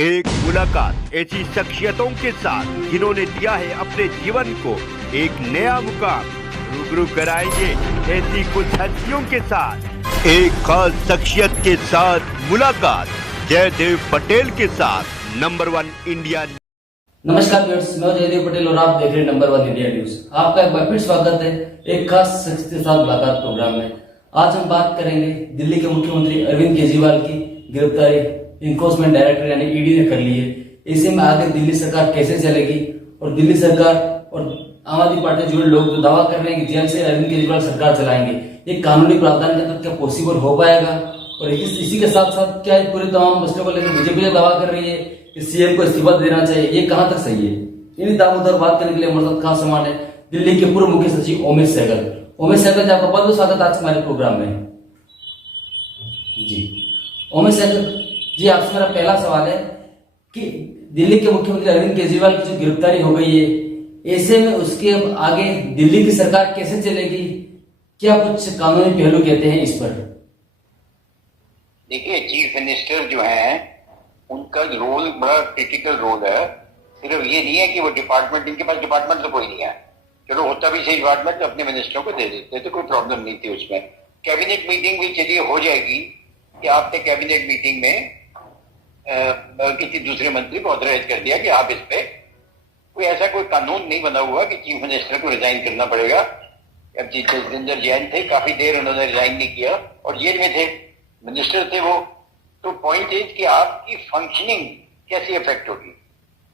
एक मुलाकात ऐसी शख्सियतों के साथ जिन्होंने दिया है अपने जीवन को एक नया मुकाम। रूबरू कराएंगे ऐसी कुछ हस्तियों के साथ एक खास शख्सियत के साथ मुलाकात। जयदेव पटेल के साथ नंबर 1 इंडिया। नमस्कार व्यूअर्स, मैं जयदेव पटेल और आप देख रहे हैं नंबर 1 इंडिया न्यूज। आपका एक बार फिर स्वागत है एक खास शख्स के साथ मुलाकात प्रोग्राम में। आज हम बात करेंगे दिल्ली के मुख्यमंत्री अरविंद केजरीवाल की गिरफ्तारी इन्फोर्समेंट डायरेक्टर यानी ईडी ने कर ली है। इसी में आगे दिल्ली सरकार कैसे चलेगी और दिल्ली सरकार और आम आदमी पार्टी से जुड़े लोग जो दावा कर रहे हैं कि जेल से अरविंद केजरीवाल सरकार चलाएंगे, ये कानूनी प्रावधान के तहत क्या पॉसिबल हो पाएगा? और इसी के साथ साथ क्या पूरे तमाम मसलों को लेकर बीजेपी दावा कर रही है कि सीएम को इस्तीफा देना चाहिए, ये कहां तक सही है? इन दामोदर बात करने के लिए हमारे साथ खास मेहमान है दिल्ली के पूर्व मुख्य सचिव ओमेश सहगल। ओमेश सहगल जी, आपका बहुत बहुत स्वागत आज हमारे प्रोग्राम में। जी ओमेश सहगल जी, आपसे मेरा पहला सवाल है कि दिल्ली के मुख्यमंत्री अरविंद केजरीवाल की जो गिरफ्तारी हो गई है, ऐसे में उसके आगे दिल्ली की सरकार कैसे चलेगी? क्या कुछ कानूनी पहलू कहते हैं इस पर? देखिए, चीफ मिनिस्टर जो हैं उनका रोल बड़ा क्रिटिकल रोल है। सिर्फ ये नहीं है कि वो डिपार्टमेंट, इनके पास डिपार्टमेंट तो कोई नहीं है, चलो होता भी सही डिपार्टमेंट तो अपने मिनिस्टरों को दे देते तो कोई प्रॉब्लम नहीं थी उसमें। कैबिनेट मीटिंग भी चलिए हो जाएगी कि आपने कैबिनेट मीटिंग में किसी दूसरे मंत्री को ऑथराइज कर दिया कि आप इस पे कोई ऐसा कोई कानून नहीं बना हुआ कि चीफ मिनिस्टर को रिजाइन करना पड़ेगा। अब जसविंदर जैन थे, काफी देर उन्होंने रिजाइन नहीं किया और जेल में थे, मिनिस्टर थे वो। तो पॉइंट इज कि आपकी फंक्शनिंग कैसी इफेक्ट होगी।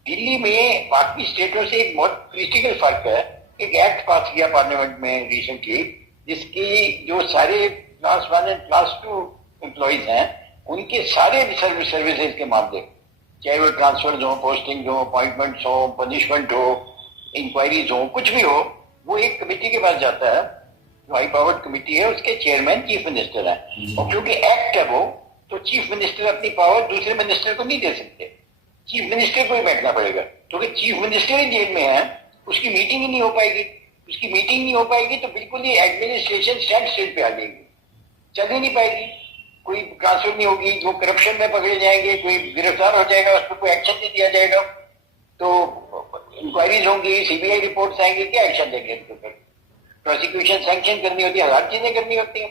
दिल्ली में बाकी स्टेटों से एक बहुत क्रिटिकल फर्क है। एक एक्ट पास किया पार्लियामेंट में रिसेंटली, जिसकी जो सारे क्लास 1 एंड क्लास 2 एम्प्लॉइज हैं उनके सारे सर्विसेज के मामले, चाहे वो ट्रांसफर हो, पोस्टिंग हो, अपॉइंटमेंट हो, पनिशमेंट हो, इंक्वायरीज हो, कुछ भी हो, वो एक कमेटी के पास जाता है जो हाई पावर्ड कमेटी है, उसके चेयरमैन चीफ मिनिस्टर है। और क्योंकि एक्ट है वो, तो चीफ मिनिस्टर अपनी पावर दूसरे मिनिस्टर को नहीं दे सकते, चीफ मिनिस्टर को ही बैठना पड़ेगा। क्योंकि चीफ मिनिस्टर ही जेल में है, उसकी मीटिंग ही नहीं हो पाएगी। उसकी मीटिंग नहीं हो पाएगी तो बिल्कुल ही एडमिनिस्ट्रेशन स्टैंड स्टिल पे आ जाएगी, चल ही नहीं पाएगी, कोई ट्रांसफर नहीं होगी, वो करप्शन में पकड़े जाएंगे, कोई गिरफ्तार हो जाएगा, उस पर कोई एक्शन नहीं दिया जाएगा, तो इंक्वायरीज होंगी, सीबीआई रिपोर्ट्स आएंगी, क्या एक्शन देंगे? प्रोसिक्यूशन सैंक्शन करनी होती है, हजार चीजें करनी होती है,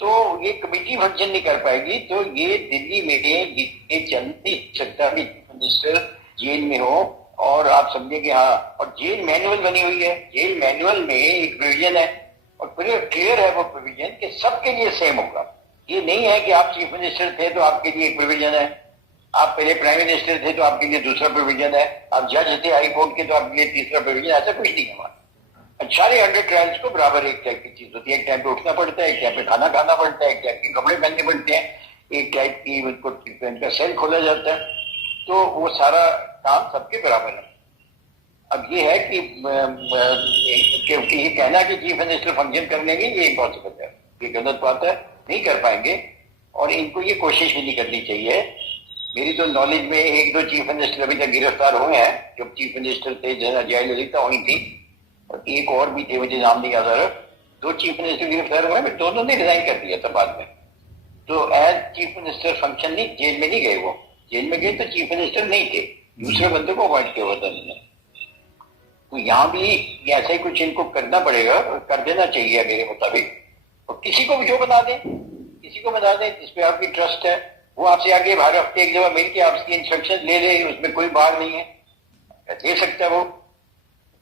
तो ये कमेटी फंक्शन नहीं कर पाएगी। तो ये दिल्ली में ये चल नहीं सकता कि मिनिस्टर जेल में हो और आप समझे कि हाँ। और जेल मैनुअल बनी हुई है, जेल मैनुअल में एक प्रोविजन है और पूरे क्लियर है वो प्रोविजन कि सबके लिए सेम होगा। ये नहीं है कि आप चीफ मिनिस्टर थे तो आपके लिए एक प्रोविजन है, आप पहले प्राइम मिनिस्टर थे तो आपके लिए दूसरा प्रोविजन है, आप जज थे हाई कोर्ट के तो आपके लिए तीसरा प्रोविजन। ऐसा कुछ नहीं है। सारे 100 ट्रायल्स को बराबर एक टाइप की चीज होती है। एक टाइम पे उठना पड़ता है, एक टाइम पे खाना खाना पड़ता है, एक टाइप के कपड़े पहनने पड़ते हैं, एक टाइप की उनका सेल खोला जाता है, तो वो सारा काम सबके बराबर है। अब ये है कि ये कहना कि चीफ मिनिस्टर फंक्शन कर लेंगे, ये इम्पॉसिबल है, ये गलत बात है, नहीं कर पाएंगे और इनको ये कोशिश भी नहीं करनी चाहिए। मेरी तो नॉलेज में 1-2 चीफ मिनिस्टर अभी तक गिरफ्तार हुए हैं। जब चीफ मिनिस्टर थे जयललिता हुई थी और एक और भी थे, मुझे नाम नहीं याद आ रहा, 2 चीफ मिनिस्टर गिरफ्तार हुए, मैं दोनों ने रिजाइन कर दिया था बाद में। तो एज चीफ मिनिस्टर फंक्शन नहीं, जेल में नहीं गए वो, जेल में गए तो चीफ मिनिस्टर नहीं थे, दूसरे बंदे को अपॉइंट किया हुआ था उन्होंने। तो यहाँ भी ऐसा ही कुछ इनको करना पड़ेगा, कर देना चाहिए मेरे मुताबिक। और किसी को भी जो बना दें, किसी को बना दें जिसपे आपकी ट्रस्ट है, वो आपसे आगे हर हफ्ते एक जगह मिलकर आपकी इंस्ट्रक्शन ले ले, उसमें कोई बात नहीं है, दे सकता है वो।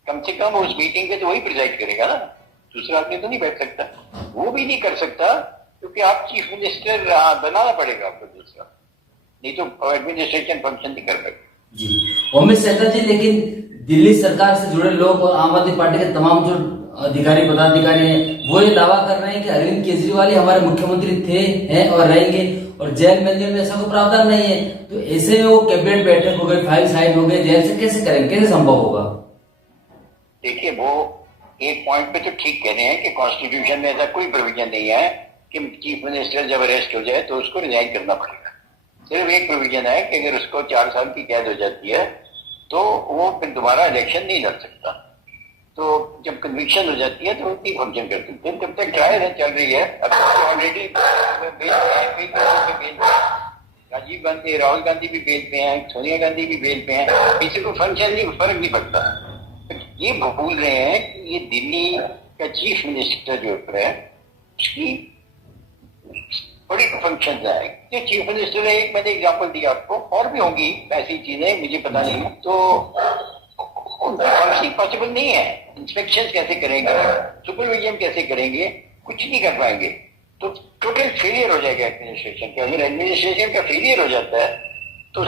कम से कम उस मीटिंग पे तो वही प्रिजाइड करेगा ना, दूसरा आदमी तो नहीं बैठ सकता। वो भी नहीं कर सकता क्योंकि आप चीफ मिनिस्टर बनाना पड़ेगा आपको दूसरा, नहीं तो एडमिनिस्ट्रेशन फंक्शन नहीं कर सकते। जी ओमेश सहगल जी, लेकिन दिल्ली सरकार से जुड़े लोग और आम आदमी पार्टी के तमाम जो अधिकारी पदाधिकारी हैं वो ये दावा कर रहे हैं कि अरविंद केजरीवाल ही हमारे मुख्यमंत्री थे, हैं और रहेंगे और जेल मैनुअल में ऐसा कोई प्रावधान नहीं है। तो ऐसे में वो कैबिनेट बैठक हो गई, फाइल साइन हो गए, जेल से कैसे करेंगे, कैसे संभव होगा? देखिए, वो एक पॉइंट पे तो ठीक कह रहे हैं कि कॉन्स्टिट्यूशन में ऐसा कोई प्रोविजन नहीं है कि चीफ मिनिस्टर जब अरेस्ट हो जाए तो उसको रिजाइन करना पड़ेगा। सिर्फ एक प्रोविजन है कि अगर उसको 4 साल की कैद हो जाती है तो वो फिर दोबारा इलेक्शन नहीं लड़ सकता। तो जब कन्विक्शन हो जाती है तो वो नहीं फंक्शन कर सकते। जब तक ट्रायल चल रही है, अब ऑलरेडी राजीव गांधी, राहुल गांधी भी बेल पे हैं, सोनिया गांधी भी बेल पे हैं, किसी को फर्क नहीं पड़ता। ये भूल रहे हैं कि ये दिल्ली का चीफ मिनिस्टर जो है उसकी बड़ी फंक्शन है। जो चीफ मिनिस्टर है, एक मैंने एग्जांपल दिया आपको, और भी होंगी ऐसी चीजें, मुझे पता नहीं, तो उनकी पॉसिबल नहीं है। इंस्पेक्शन कैसे करेंगे, सुपरविजन कैसे करेंगे, कुछ नहीं कर पाएंगे, तो टोटल फेलियर हो जाएगा एडमिनिस्ट्रेशन का। अगर एडमिनिस्ट्रेशन का फेलियर हो जाता है तो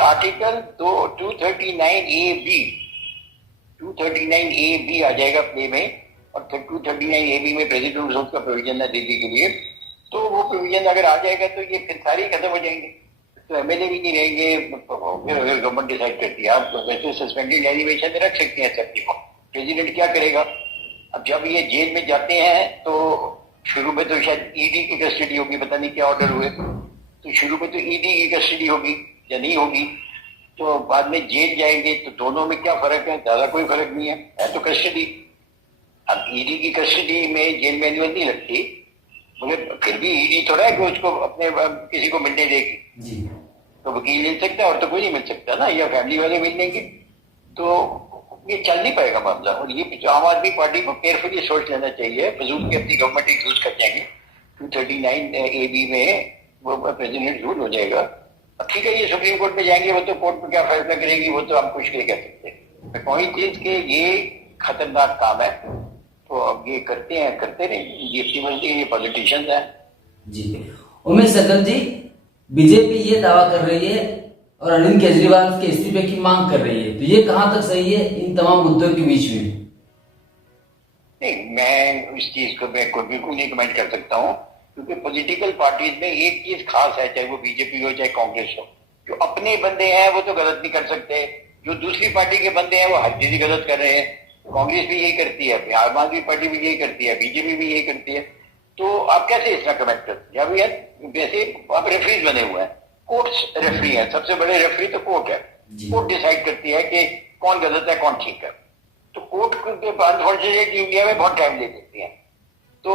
आर्टिकल 239A आ जाएगा प्ले में, और 239AB में प्रेसिडेंट रूल्स का प्रोविजन है दिल्ली के लिए। तो वो प्रोविजन अगर आ जाएगा तो ये फिर सारी खत्म हो जाएंगे, तो एमएलए भी नहीं रहेंगे। फिर अगर गवर्नमेंट डिसाइड करती है, आप वैसे सस्पेंडेड एलिवेशन में रख सकते हैं सबकी को, प्रेसिडेंट क्या करेगा? अब जब ये जेल में जाते हैं तो शुरू में तो शायद ईडी की कस्टडी होगी, पता नहीं क्या ऑर्डर हुए, तो शुरू में तो ईडी की कस्टडी होगी या नहीं होगी, तो बाद में जेल जाएंगे, तो दोनों में क्या फर्क है? ज्यादा कोई फर्क नहीं है तो कस्टडी। अब ईडी की कस्टडी में जेल मैनुअल नहीं लगती, मगर फिर भी ईडी थोड़ा है कि उसको अपने किसी को मिलने देगी, तो वकील मिल सकता है और तो कोई नहीं मिल सकता ना, या फैमिली वाले मिल लेंगे, तो ये चल नहीं पाएगा मामला। और ये आम आदमी पार्टी को केयरफुली सोच लेना चाहिए, फजूल की अपनी गवर्नमेंट यूज कर जाएंगे। 239AB में वो प्रेसिडेंट रूल हो जाएगा। अब ठीक है, ये सुप्रीम कोर्ट में जाएंगे, वो तो कोर्ट में क्या फैसला करेगी वो तो हम कुछ नहीं कह सकते। पॉइंट इज के ये खतरनाक काम है, तो अब ये करते रहे, ये अपनी मर्जी, ये पॉलिटिशियंस है जी। उमेश सकल जी, बीजेपी ये दावा कर रही है और अरविंद केजरीवाल के इस्तीफे की मांग कर रही है, तो ये कहां तक सही है इन तमाम मुद्दों के बीच में? नहीं, मैं इस चीज को मैं कोई बिल्कुल नहीं कमेंट कर सकता हूँ, क्योंकि पॉलिटिकल पार्टीज में एक चीज खास है, चाहे वो बीजेपी हो चाहे कांग्रेस हो, जो अपने बंदे हैं वो तो गलत नहीं कर सकते, जो दूसरी पार्टी के बंदे हैं वो हर चीज गलत कर रहे हैं। कांग्रेस भी यही करती है, आम आदमी पार्टी भी यही करती है, बीजेपी भी यही करती है, तो आप कैसे इसका कमेंट करते हैं? अब वैसे आप रेफरीज बने हुए हैं, कोर्ट रेफरी है, सबसे बड़े रेफरी तो कोर्ट है, कोर्ट डिसाइड करती है कि कौन गलत है कौन ठीक है। तो कोर्ट अनफॉर्चुनेटली इंडिया में बहुत टाइम ले सकती है, तो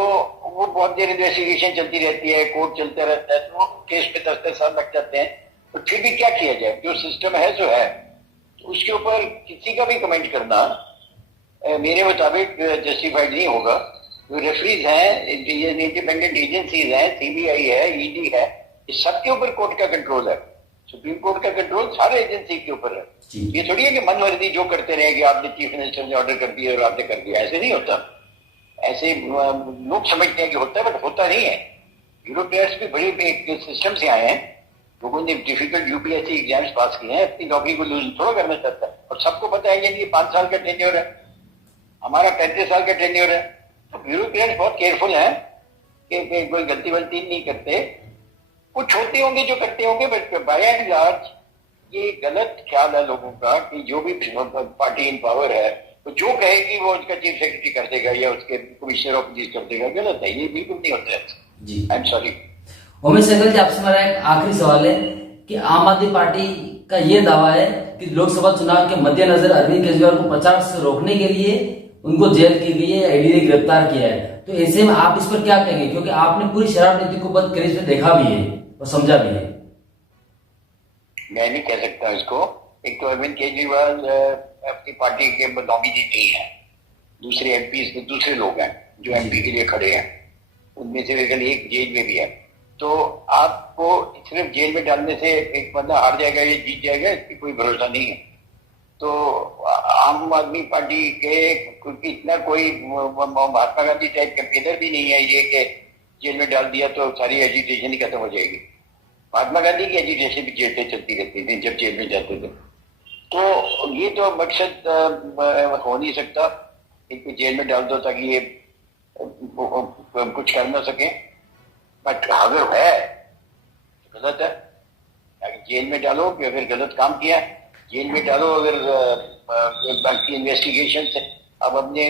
वो बहुत देर इन्वेस्टिगेशन चलती रहती है, कोर्ट चलता रहता है, तो केस पे 10-10 साल लग जाते हैं। तो फिर भी क्या किया जाए, जो सिस्टम है जो है, तो उसके ऊपर किसी का भी कमेंट करना मेरे मुताबिक जस्टिफाइड नहीं होगा। जो रेफरीज हैं, इंडिपेंडेंट एजेंसीज हैं, सीबीआई है, ईडी है, इस सबके ऊपर कोर्ट का कंट्रोल है, सुप्रीम कोर्ट का कंट्रोल सारे एजेंसी के ऊपर है। ये थोड़ी है कि मनमर्जी जो करते रहे कि आपने चीफ मिनिस्टर ने ऑर्डर कर दिया और आपने कर दिया, ऐसे नहीं होता। ऐसे लोग समझते हैं कि होता है, बट होता नहीं है। यूरोपियंस भी बड़े सिस्टम से आए हैं, लोगों ने डिफिकल्ट यूपीएससी एग्जाम्स पास किए हैं, अपनी नौकरी को लूज थोड़ा करना चाहता है, और सबको पता है कि ये 5 साल का टेन्योर है, हमारा 35 साल का टेन्योर है। तो यूरोपियंस बहुत केयरफुल है कि कोई गलती वलती नहीं करते। कुछ होते होंगे जो करते होंगे, बट बाय एंड लार्ज ये गलत ख्याल है लोगों का कि जो भी पार्टी इन पावर है तो जो कहेगी वो उसका चीफ सेक्रेटरी कर देगा या उसके कमिश्नर ऑफ पुलिस कर देगा। गलत है, ये बिल्कुल नहीं होता है जी। I am sorry. Umesh Sakal ji, आपसे मेरा एक आखिरी सवाल है कि आम आदमी पार्टी का ये दावा है कि लोकसभा चुनाव के मद्देनजर अरविंद केजरीवाल को प्रचार से रोकने के लिए उनको जेल की गई है, ईडी ने गिरफ्तार किया है, तो ऐसे में आप इस पर क्या कहेंगे, क्योंकि आपने पूरी शराब नीति को बंद करे देखा भी है और समझा भी है? मैं नहीं कह सकता इसको। एक तो अरविंद केजरीवाल अपनी पार्टी के नॉमिनी नहीं है, दूसरे एमपी दूसरे लोग हैं जो एमपी के लिए खड़े हैं, उनमें से एक जेल में भी है। तो आपको सिर्फ जेल में डालने से एक बंदा हार जाएगा या जीत जाएगा, इसकी कोई भरोसा नहीं है। तो आम आदमी पार्टी के इतना कोई महात्मा गांधी टाइप कैंपेनर भी नहीं है ये कि जेल में डाल दिया तो सारी एजिटेशन ही खत्म हो जाएगी। महात्मा गांधी की एजिटेशन भी जेल पे चलती रहती थी जब जेल में जाते थे। तो ये तो मकसद हो नहीं सकता, इनको जेल में डाल दो ताकि ये कुछ कर ना सके। बट अगर है तो गलत है, जेल में डालो कि अगर गलत काम किया, जेल में डालो अगर बाकी इन्वेस्टिगेशन से। अब अपने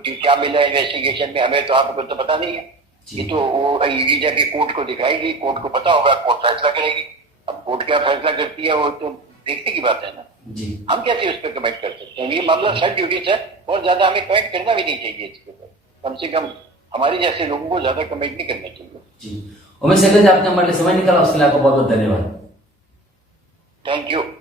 क्या मिला इन्वेस्टिगेशन में हमें तो आपको तो पता नहीं है, ये तो वो ईडी जाके कोर्ट को दिखाएगी, कोर्ट को पता होगा, कोर्ट फैसला करेगी। अब कोर्ट क्या फैसला करती है वो तो देखने की बात है ना जी। हम कैसे उस पर कमेंट कर सकते हैं? ये मामला सब ड्यूटीज है, बहुत ज्यादा हमें कमेंट करना भी नहीं चाहिए इसके ऊपर। कम से कम हमारे जैसे लोगों को ज्यादा कमेंट नहीं करना चाहिए जी। उमेश सकल जी, आपने हमारे लिए समय निकाला, उसके लिए आपका बहुत बहुत धन्यवाद। Thank you.